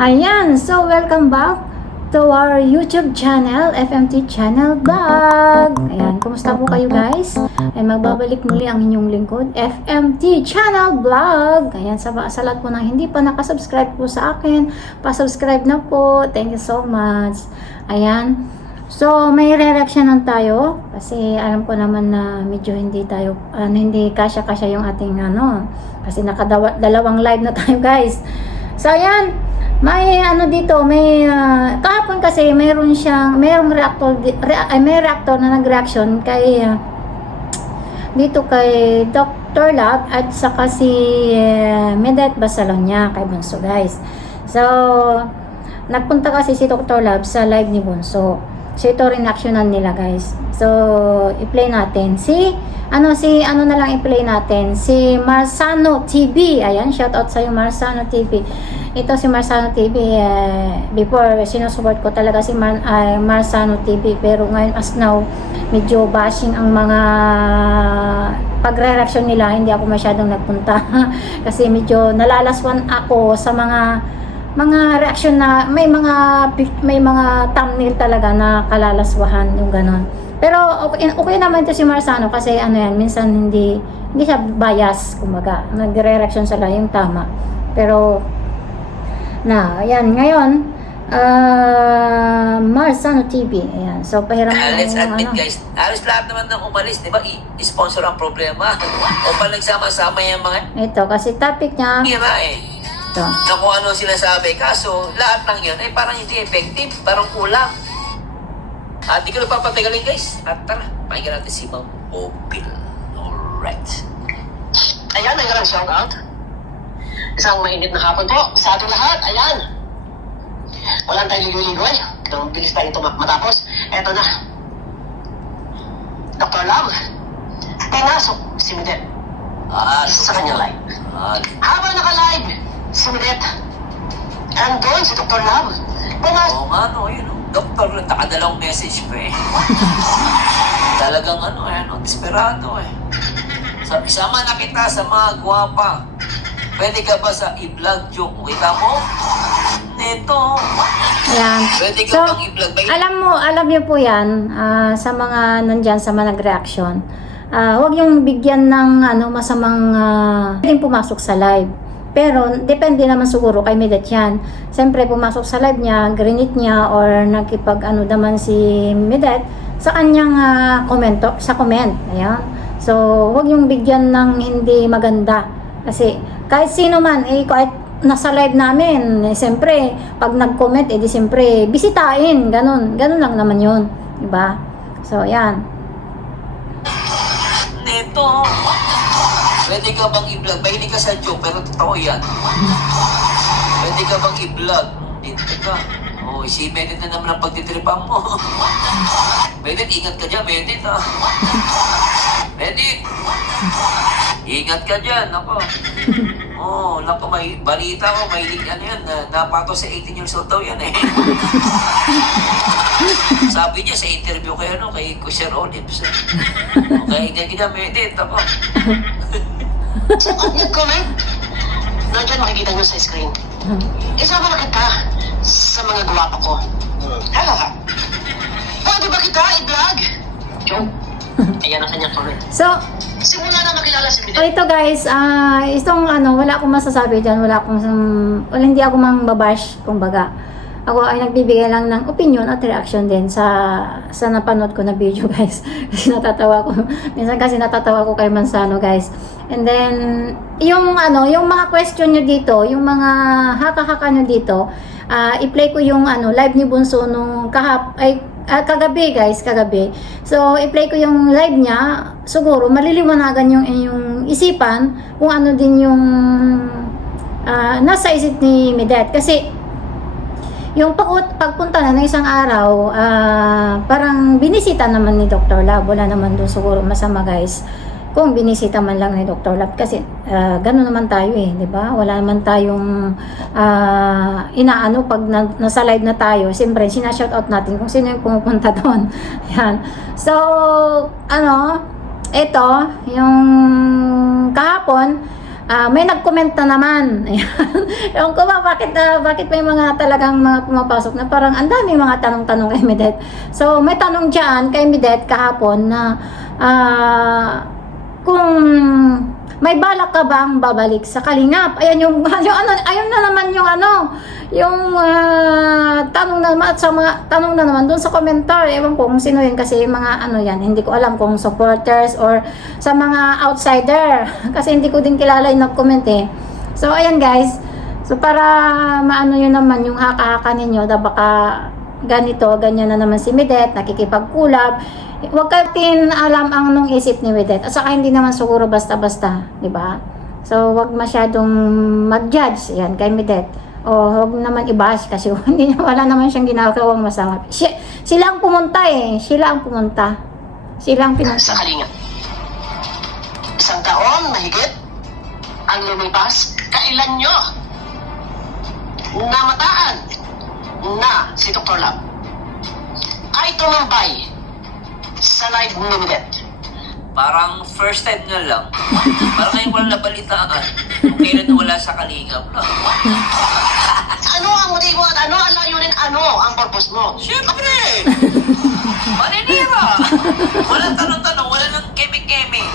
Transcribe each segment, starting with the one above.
Ayan, so welcome back to our YouTube channel, FMT Channel Vlog. Ayan, kumusta po kayo guys? Ay magbabalik muli ang inyong lingkod, FMT Channel Vlog. Ayan, sa lahat po na hindi pa nakasubscribe po sa akin, pa-subscribe na po. Thank you so much. Ayan, so may re-reactionan tayo kasi alam ko naman na medyo hindi tayo, hindi kasya-kasya yung ating kasi nakadalawang live na tayo guys. So ayan, may dito, may kahapon kasi mayroong reactor na nag-reaction kay dito kay Dr. Love at saka si Medet Basalonia kay Bunso guys. So nagpunta kasi si Dr. Love sa live ni Bunso. So ito reactionan nila guys. So i-play natin si na lang i-play natin si Marsano TV. Ayan, shout out sa iyo Marsano TV. Ito si Marsano TV, before sinusupport ko talaga si Marsano TV, pero ngayon as now medyo bashing ang mga pagre-reaction nila, hindi ako masyadong nagpunta kasi medyo nalalaswan ako sa mga reaction na may mga thumbnail talaga na kalalaswahan yung ganon. Pero okay naman ito si Marsano kasi yan, minsan hindi siya bias, kumbaga nagre-reaction sila yung tama. Pero ayan, ngayon Marsano TV, ayan. So pahiram let's admit guys, halos lahat naman ng umalis, di ba? I-sponsor ang problema. O pa nagsama-sama yung mga ito kasi topic niya hira ito. na kung ano sinasabi. Kaso lahat ng yun ay parang hindi effective, parang kulang. At di ko napapatagalin guys. At tara, pakinggan natin si Ma'am Opil. Alright. Ayan, may garang shout out. Isang mainit na hapon po sa ating lahat. Ayan. Walang tayo liligoy. Nang bilis tayo ito matapos. Eto na. Dr. Love, pinasok si Medet sa kanyang live. Habang naka-live si Medet, andun si Dr. Love. Oo nga, yun o. Doktor, nakadalawang message pa eh. Talagang desperado eh. Sabi, sama na kita sa mga gwapa. Pwede ka ba sa i-vlog joke? Kita mo? Neto. Ayan. Pwede ka So, bang i-vlog? alam niyo po yan, sa mga nandyan, sa mga nag-reaction. Huwag yung bigyan ng masamang pwedeng pumasok sa live. Pero, depende naman siguro kay Medet yan. Siyempre, pumasok sa live niya, grinit niya, or nakipag naman si Medet sa kanyang sa comment. Ayan. So, huwag yung bigyan ng hindi maganda. Kasi, kahit sino man, kahit nasa live namin, siyempre, pag nag-comment, di siyempre, bisitahin. Ganun lang naman yun. Diba? So, ayan. Neto. Pwede ka bang i-vlog? Mahilig ka sa joke, pero totoo yan. Pwede ka bang i-vlog? Hindi ka. Si Medit na naman ang pagtitripan mo. Medit, ingat ka dyan, Medit ha. Medit. Ingat ka dyan, ako. Naku, may balita ko, mahilig yan, napato sa 18 years old daw yan eh. Sabi niya sa interview kay Sir Olives. Okay, ingat ka dyan, Medit, ako. So, nag-comment, nandiyan makikita nyo sa screen. Isama na kita sa mga guwapo ko. Hala. Pwede ba kita i-vlog? Joke. Ayan ang kanyang comment. So, simula na makilala si Medet. ito guys, wala akong masasabi dyan, hindi ako babash, kumbaga. Ako ay nagbibigay lang ng opinion at reaction din sa napanood ko na video guys. Kasi natatawa ko. Minsan kasi natatawa ko kay Marsano guys. And then, yung mga question nyo dito, yung mga haka-haka nyo dito, i-play ko yung live ni Bunso nung kagabi guys, kagabi. So, i-play ko yung live niya. Siguro, maliliwanagan yung isipan kung ano din yung nasa isip ni Medet. Kasi, yung pagpunta na ng isang araw, parang binisita naman ni Dr. Love. Wala naman doon siguro masama guys. Kung binisita man lang ni Dr. Love. Kasi gano'n naman tayo di ba? Wala naman tayong pag nasa live na tayo. Siyempre, sinashoutout natin kung sino yung pumupunta doon. Yan. So, ito, yung kahapon, may nag-comment na naman. Ayan. Ewan ko ba, bakit may mga talagang mga pumapasok na parang ang daming mga tanong-tanong kay Medet. So, may tanong dyan kay Medet kahapon na kung may balak ka bang babalik sa Kalingap? Ayan yung ayun na naman yung tanong na naman at sa mga tanong na naman doon sa komentar. Ewan ko kung sino yun kasi mga yan, hindi ko alam kung supporters or sa mga outsider kasi hindi ko din kilala yung nag-comment eh. So ayan guys, so para maano yun naman yung haka-haka ninyo na baka ganito, ganyan na naman si Medet, nakikipagkulab. Huwag natin alam ang nung isip ni Medet. At saka hindi naman siguro basta-basta, di ba? So, huwag masyadong mag-judge yan kay Medet. O huwag naman i-bash kasi wala naman siyang ginagawang masama. Sila ang pumunta eh. Sila ang pumunta. Sila ang pinunta. Sa Kalingap. 1 taon, mahigit, ang lumipas, kailan nyo namataan na si Dr. Love ay tumambay sa live ni Medet. Parang first time nga lang. Parang ngayon walang nabalitaan. Kung kailan wala sa Kalingap. Ano ang motibo at ano ang layunin, ano ang purpose mo? Siyempre! Maninira! Walang tanong-tanong, wala nang keme-keme.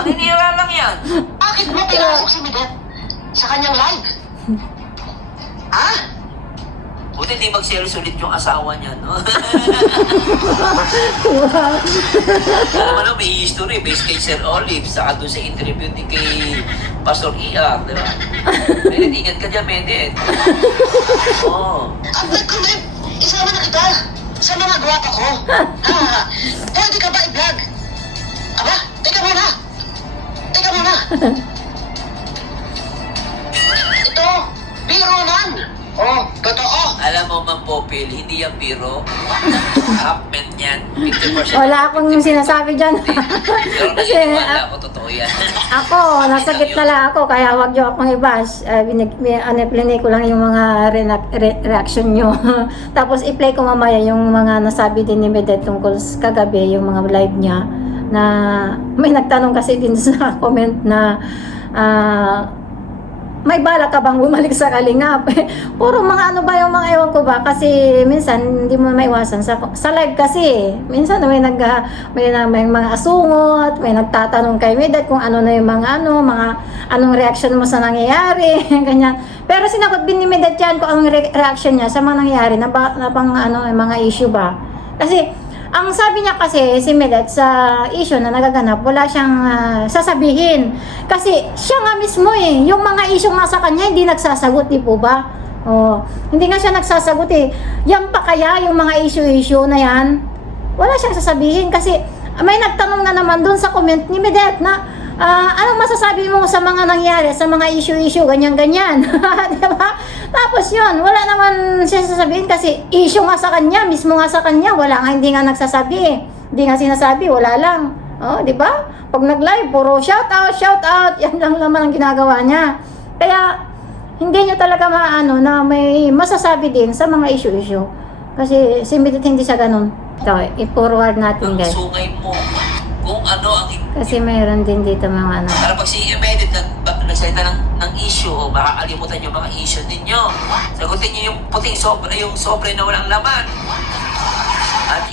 Maninira lang yan. Bakit mo pinasok si Medet sa kanyang live? Ha? Buti hindi magselos ulit yung asawa niya, no? Alam mo, may history based kay Sir Olive, saka doon sa interview din kay Pastor Iak, di ba? Medet, ingat ka dyan, Medet. Oo. Ang nag-comment, isama na kita sa mga gwapa ko. Ha? Pwede ka ba i-vlog? Aba, teka muna. Teka muna. Ito, biro man. Oh, totoo. Alam mo, Ma'am Popil, hindi yan biro. Half-men yan. 50%. Wala akong sinasabi dyan. Pero Kasi naniniwala ako, totoo yan. ako, nasa gitna lang ako, kaya wag nyo akong i-bash. Pinay ko lang yung mga reaction nyo. Tapos i-play ko mamaya yung mga nasabi din ni Medet tungkol kagabi, yung mga live niya, na may nagtanong kasi din sa comment na may bala ka bang bumalik sa Kalingap? Puro mga ano ba yung mga ewan ko ba? Kasi minsan hindi mo maiwasan sa live kasi. Minsan may mga asungot, may nagtatanong kay Medet kung ano na yung mga anong reaction mo sa nangyayari, ganyan. Pero sinagot din ni Medet yan kung anong reaction niya sa mga nangyayari na pang mga issue ba. Kasi ang sabi niya kasi si Medet sa issue na nagaganap, wala siyang sasabihin. Kasi siya nga mismo yung mga issue nasa kanya, hindi nagsasagot, di po ba? Oh, hindi nga siya nagsasagot eh. Yan pa kaya yung mga issue na yan? Wala siyang sasabihin kasi may nagtanong na naman dun sa comment ni Medet na anong masasabi mo sa mga nangyari, sa mga issue, ganyan-ganyan. Diba? Tapos yun, wala naman siya sasabihin kasi issue nga sa kanya, mismo nga sa kanya, hindi nga nagsasabi. Hindi nga sinasabi, wala lang. Oh, di ba? Pag nag-live, puro shout out, yan lang naman ang ginagawa niya. Kaya, hindi niya talaga na may masasabi din sa mga issue. Kasi si Medet hindi siya ganun. Ito, i-forward natin Ang guys. sungay mo. Kung ano ang... Kasi mayroon din dito mga Para pag si Medet nagsalita ng issue, makakalimutan yung mga issue ninyo. Sagutin niyo yung puting sobre na walang laman. At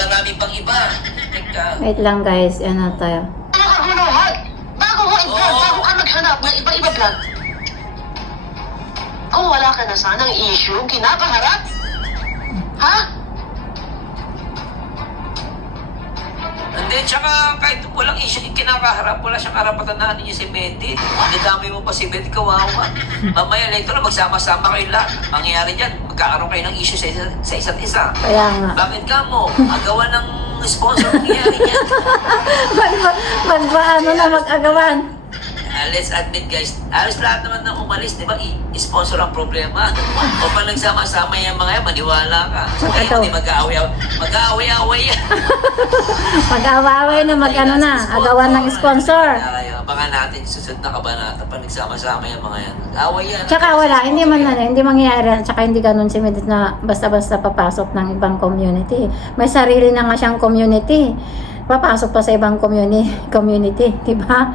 marami pang iba. Wait lang guys, tayo. Ano ka gunuhag? Bago mo i-vlog, bago ka maghanap ng iba-iba vlog. Kung wala ka na sanang issue, kinapaharap? Ha? Hindi, tsaka kahit walang issue yung kinakaharap, wala siyang karapatan na niyo si Medet. Nadamay mo pa si Medet, kawawa. Mamaya later na magsama-sama kayo lahat. Mangyayari dyan, magkakaroon kayo ng issue sa isa't isa. Kaya nga. Bakit ka mo? Agawan ng sponsor nangyayari niyan. Mag-agawan. Let's admit guys, alis lahat naman na umalis, di ba? I-sponsor ang problema. O pa nagsama-sama yung mga yan, maniwala ka. So kayo hindi mag-aaway-aaway yan. Mag-aaway na agawan ng sponsor. Baka natin susunod na kabanata pa nagsama-sama yung mga yan. Away yan. Tsaka wala, hindi mangyayari. Tsaka hindi ganun si Medet na basta-basta papasok ng ibang community. May sarili na nga siyang community. Papasok pa sa ibang community, di ba?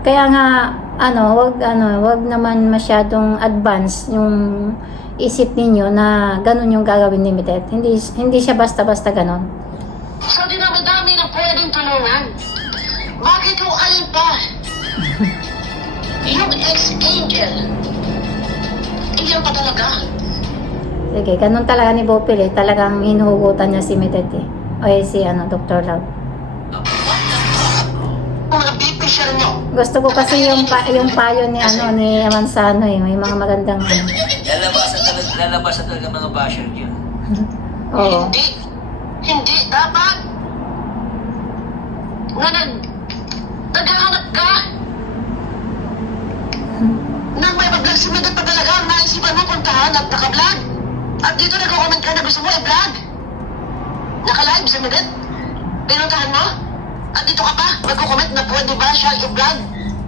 Kaya nga, wag naman masyadong advance yung isip ninyo na ganun yung gagawin ni Medet. Hindi siya basta-basta ganun. Sa dinami-dami na pwedeng tulungan, bakit mo alin pa? Yung ex-angel, iyan pa talaga. Sige, ganun talaga ni Bopil eh. Talagang hinuhugutan niya si Medet eh. O si Dr. Love. Mga bipisyan nyo. Gusto ko kasi yung payo ni ni Manzano eh. May mga magandang Lalabasan talaga mga basher yun. Oo. Hindi dapat na naghahanap ka nang may mag-vlog si Medet pa talaga ang naisipan mo puntahan at naka-vlog. At dito nag-comment ka na gusto mo i-vlog. Naka-live si Medet. Pinuntahan mo? At dito ka pa mag-comment na pwede ba siya i-vlog.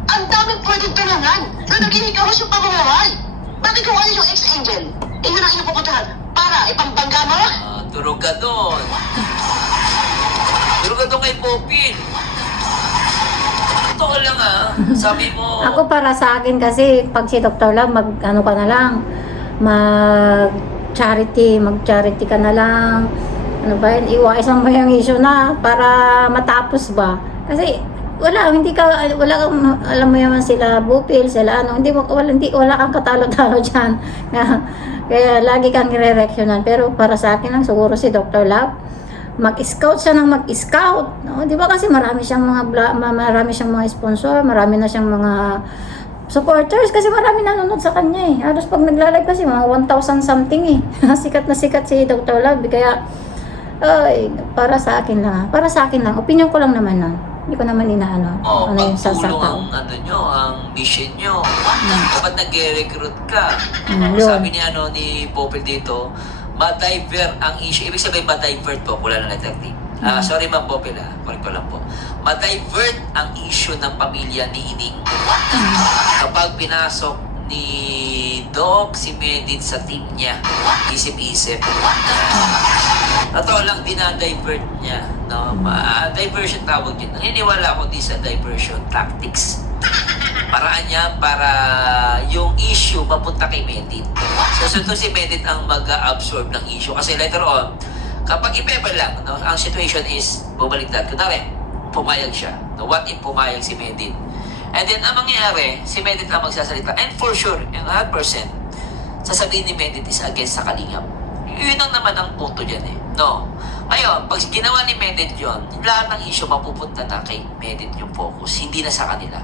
Ang daming pwedeng tulungan na nag-iikawas yung pamumuhay. Bakit kung ano yung ex-angel? Yun ang inyong pupuntahan para ipambangga mo? Turog ka doon. Turog ka doon kay Popin. Totoo lang sabi mo. Ako para sa akin kasi pag si Dr. Love ka na lang, mag-charity ka na lang. Ano ba yun? Iwasan mo yung issue na para matapos ba? Kasi wala kang, alam mo yaman sila Bupil, sila wala kang katalo-talo dyan. Kaya lagi kang re-rectionan. Pero para sa akin lang, siguro si Dr. Love, mag-scout siya ng mag-scout. No? Di ba kasi marami siyang mga sponsor, marami na siyang mga supporters kasi marami nanonood sa kanya eh. Halos pag nagla-live kasi mga 1,000 something eh. Sikat na sikat si Dr. Love. Kaya, para sa akin lang. Opinion ko lang naman nun. Hindi ko naman inaano. Ano yung pagtulong sasakaw. ang mission nyo. Dapat nag-recruit ka. Yun. Sabi ni Popil dito, ma-divert ang issue. Ibig sabihin, ma-divert po. Wala na networking. Sorry ma'am Popil correct ko lang po. Ma-divert ang issue ng pamilya ni Ining. Kapag pinasok ni Doc si Medit sa team niya, isip-isip. Totoo lang dinadivert niya. No? Diversion tawag yun. Naniniwala ako di sa diversion tactics. Paraan niya para yung issue mapunta kay Medit. So si Medit ang mag-absorb ng issue. Kasi later on, kapag ipepa lang, no, ang situation is bumaliktad. Kunwari, pumayag siya. No, what if pumayag si Medit? And then, ang mangyayari, si Medit lang magsasalita. And for sure, yung 100%, sasabihin ni Medit is against sa Kalingap. Yun ang naman ang punto dyan eh. No. Ngayon, pag ginawa ni Medit yun, lahat ng issue mapupunta na kay Medit yung focus, hindi na sa kanila.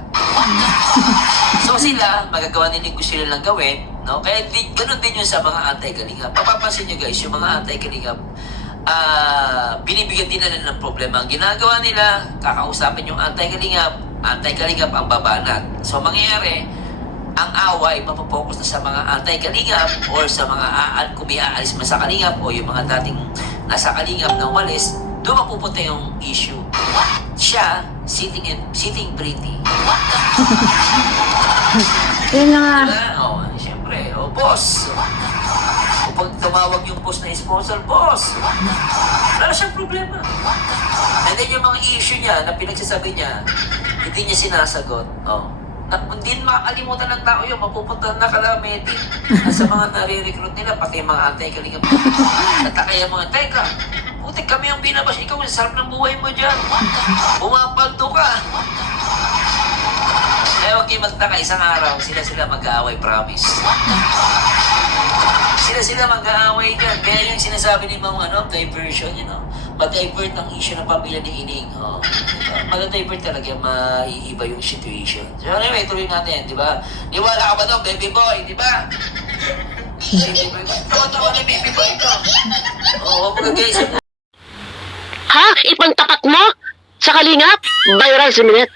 So sila, magagawa nila yung gusto nilang gawin, no? Kaya ganun din yun sa mga anti-Kalingap. Papapansin nyo guys, yung mga anti-Kalingap, binibigyan din nila ng problema. Ang ginagawa nila, kakausapin yung anti-Kalingap ang babanat. So mangyayari, ang away mapopokus na sa mga anti-Kalingap or sa mga kung may aalis man sa Kalingap o yung mga dating nasa Kalingap na umalis, doon mapupunta yung issue. Siya, sitting pretty. Yun nga. Siyempre, boss. Pag tumawag yung boss na sponsor, boss, wala siyang problema. And then yung mga issue niya na pinagsasabi niya, hindi niya sinasagot. Hindi makakalimutan ng tao yun, mapupunta na Calamity. Sa mga nare-recruit nila, pati yung mga anti-Kalingap. Natakaya mga, teka, putik kami ang binabas, ikaw, sarap ng buhay mo dyan. Bumapaldo ka. Eh, huwag kayo magtaka, isang araw, sila mag-aaway, promise. Sila mag-aaway dyan. Kaya yung sinasabi ni mga diversion, ma-divert ang issue ng pamilya ni Ining. Ma-divert talaga, maiiba yung situation. So anyway, tuloy natin, di ba? Niwala ka ba daw, baby boy, di ba? Baby boy, tawa na baby boy ito. Mga guys. Ha? Ipangtapat mo? Sa Kalingap? Viral si Medet.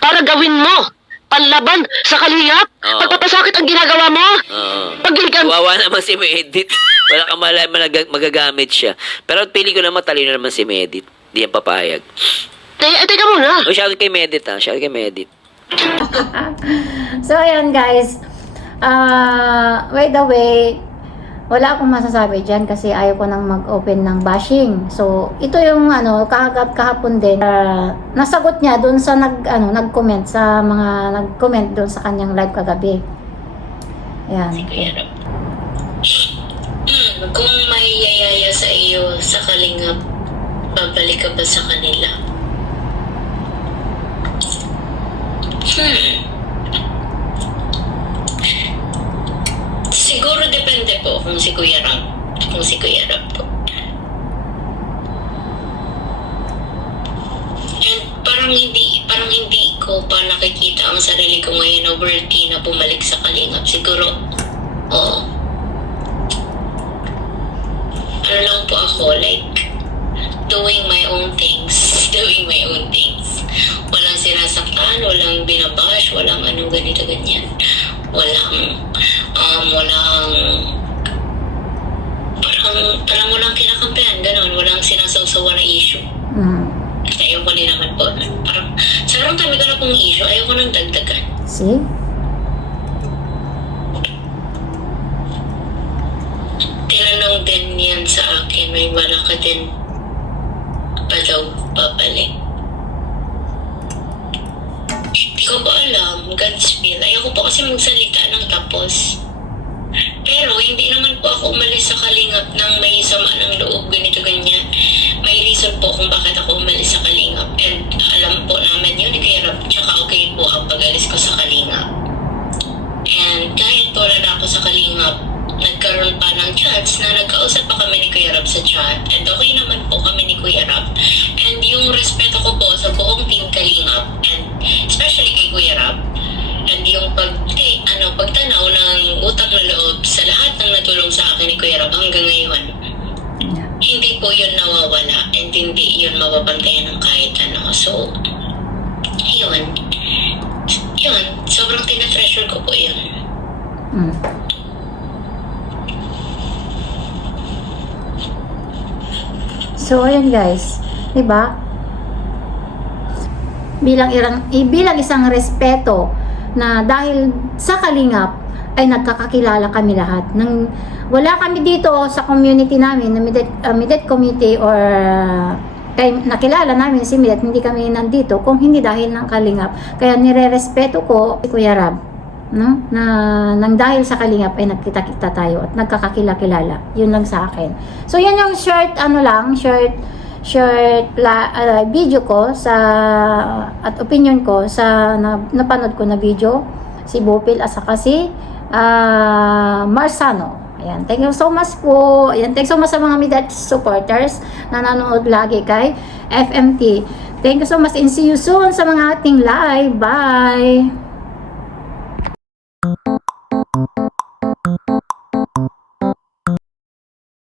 Para gawin mo panlaban sa Kalingap? Pagpapasakit ang ginagawa mo? Wawa naman si Medit. Wala kang magagamit siya. Pero pili ko naman, talino naman si Medit. Di yan papayag. Teka muna. Shout out kay Medit Shout out kay Medit. So, ayan guys. By the way, wala akong masasabi dyan kasi ayaw ko nang mag-open ng bashing. So, ito yung kahapon din, nasagot niya doon sa nag-comment sa mga nag-comment doon sa kanyang live kagabi. Ayan. Kung may yayaya sa iyo sa Kalingap, babalik ka ba sa kanila? Siguro depende po kung si Kuya Ram. Kung si Kuya Ram po. And parang hindi ko pa nakikita ang sarili ko ngayon na worthy na bumalik sa Kalingap. Siguro, oo. Ano lang po ako, like, doing my own things. Walang sinasaktan, walang binabash, walang ganito, ganyan. Parang walang kinakampihan, gano'n. Walang sinasawsawa na issue. Kasi ayoko din naman po. Parang, sarang kami ko na pong issue, ayoko nang dagdagan. See? Tinanong din yan sa akin, may wala ka din pa daw babalik. Hindi ko pa alam, God's will. Ayoko po kasi magsalita ng tapos. Pero hindi naman po ako umalis sa Kalingap ng may sama ng loob, ganito, ganyan. May reason po kung bakit ako umalis sa Kalingap. And alam po namin yun, kaya tsaka okay po ang pag-alis ko sa Kalingap. And kahit wala na ako sa Kalingap, nagkaroon pa ng chats na nagkausap pa kami ni Kuya Rab sa chat. And okay naman po kami ni Kuya Rab. And yung respeto ko po sa buong team Kalingap, and especially kay Kuya Rab, and yung pagtanaw ng utang na loob sa lahat ng natulong sa akin ni Kuya Rab hanggang ngayon, hindi po yun nawawala and hindi yun mapapantayan ng kahit ano. So, yun, sobrang tinatreasure ko po yun. So, ayan guys, diba? Bilang isang respeto na dahil sa Kalingap ay nagkakakilala kami lahat. Wala kami dito sa community namin, na Midet committee or nakilala namin si Midet, hindi kami nandito kung hindi dahil ng Kalingap. Kaya nire-respeto ko si Kuya Rab, no? Na nang dahil sa Kalingap ay nagkita-kita tayo at nagkakakilala. Yun lang sa akin. So, yan yung short video ko at opinion ko sa napanood ko na video si Bopil at saka si Marsano. Ayan, thank you so much po. Ayan, thank you so much sa mga Midet supporters na nanonood lagi kay FMT. Thank you so much and see you soon sa mga ating live. Bye!